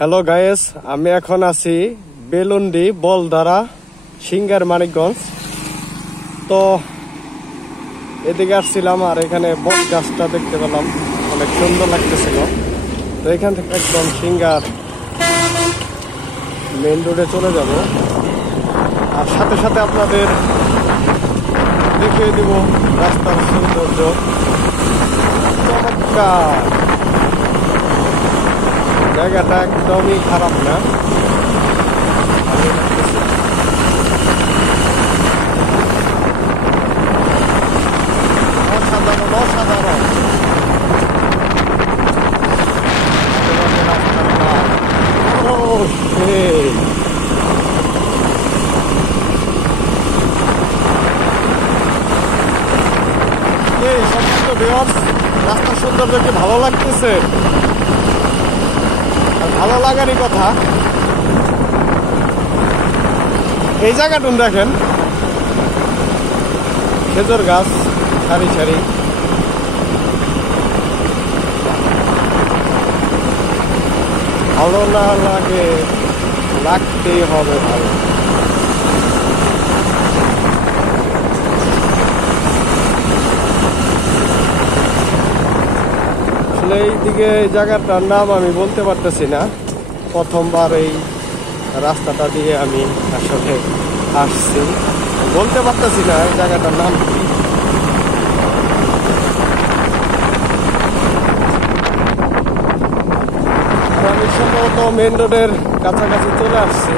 Hello guys, আমি এখন আছি বেলুন্ডি বলদারা সিঙ্গার মানিকগঞ্জ। তো এদিকে আসছিলাম আর এখানে বট গাছটা দেখতে পেলাম, অনেক সুন্দর লাগতেছিল। তো এখান থেকে একদম সিঙ্গার মেইন রোডে চলে যাব, আর সাথে সাথে আপনাদের দেখিয়ে দিব রাস্তার সৌন্দর্য। চমৎকার জায়গাটা, একদমই খারাপ না, অসাধারণ অসাধারণ। রাস্তার সৌন্দর্য কি ভালো লাগতেছে? আর ভালো লাগারই কথা। এই জায়গাটুন দেখেন, খেজুর গাছ সারি সারি, ভালো না লাগে, লাগতেই হবে ভালো। এইদিকে এই জায়গাটার নাম আমি বলতে পারতেছি না, প্রথমবার এই রাস্তাটা দিয়ে আমি আসলে আসছি, বলতে পারতেছি না এই জায়গাটার নাম কি। আমি সম্ভবত মেন রোডের কাছাকাছি চলে আসছি,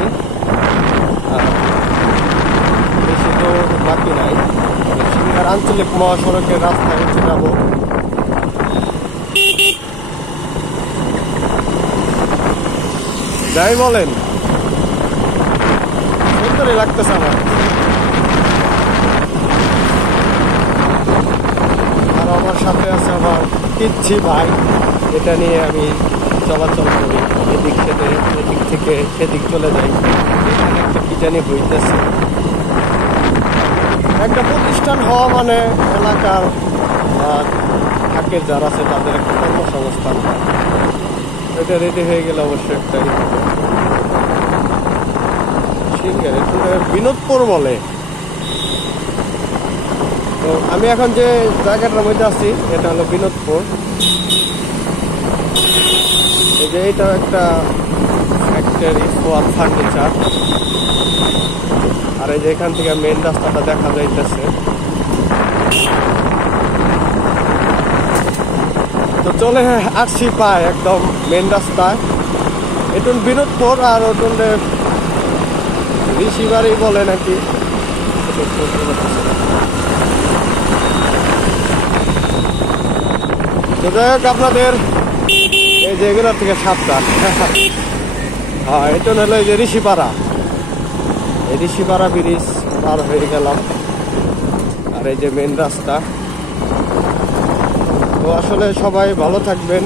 বেশি তো বাকি নাই। সিঙ্গার আঞ্চলিক মহাসড়কের রাস্তায় হচ্ছে যাবো। যাই বলেন, সুন্দরই লাগতেছে আমার। আর আমার সাথে আছে আমার পিচ্ছি ভাই, এটা নিয়ে আমি চলাচল করি, এদিক থেকে সেদিক চলে যাই। এখানে একটা কি জানি হইতেছে, একটা প্রতিষ্ঠান হওয়া মানে এলাকার থাকে যারা আছে তাদের একটা কর্মসংস্থান হয়। এটা রেডি হয়ে গেলে অবশ্যই একটাই সিঙ্গারে বিনোদপুর বলে। তো আমি এখন যে জায়গাটার মধ্যে আছি এটা হলো বিনোদপুর। এই যে এটা একটা ফ্যাক্টরি, সোয়াল ফার্নিচার। আর এই যে এখান থেকে মেন রাস্তাটা দেখা যাইতেছে। তো চলে আসছি পায় একদম মেন রাস্তায়। এটুন বিনোদপুর আর ওটুন ঋষিবাড়ি বলে নাকি। তো যাই হোক, আপনাদের এই যে এগুলোর থেকে সাবধান। হ্যাঁ, এটা হলো এই যে ঋষিপাড়া, এই ঋষিপাড়া ব্রিজ পার হয়ে গেলাম। আর এই যে মেন রাস্তা। তো আসলে সবাই ভালো থাকবেন।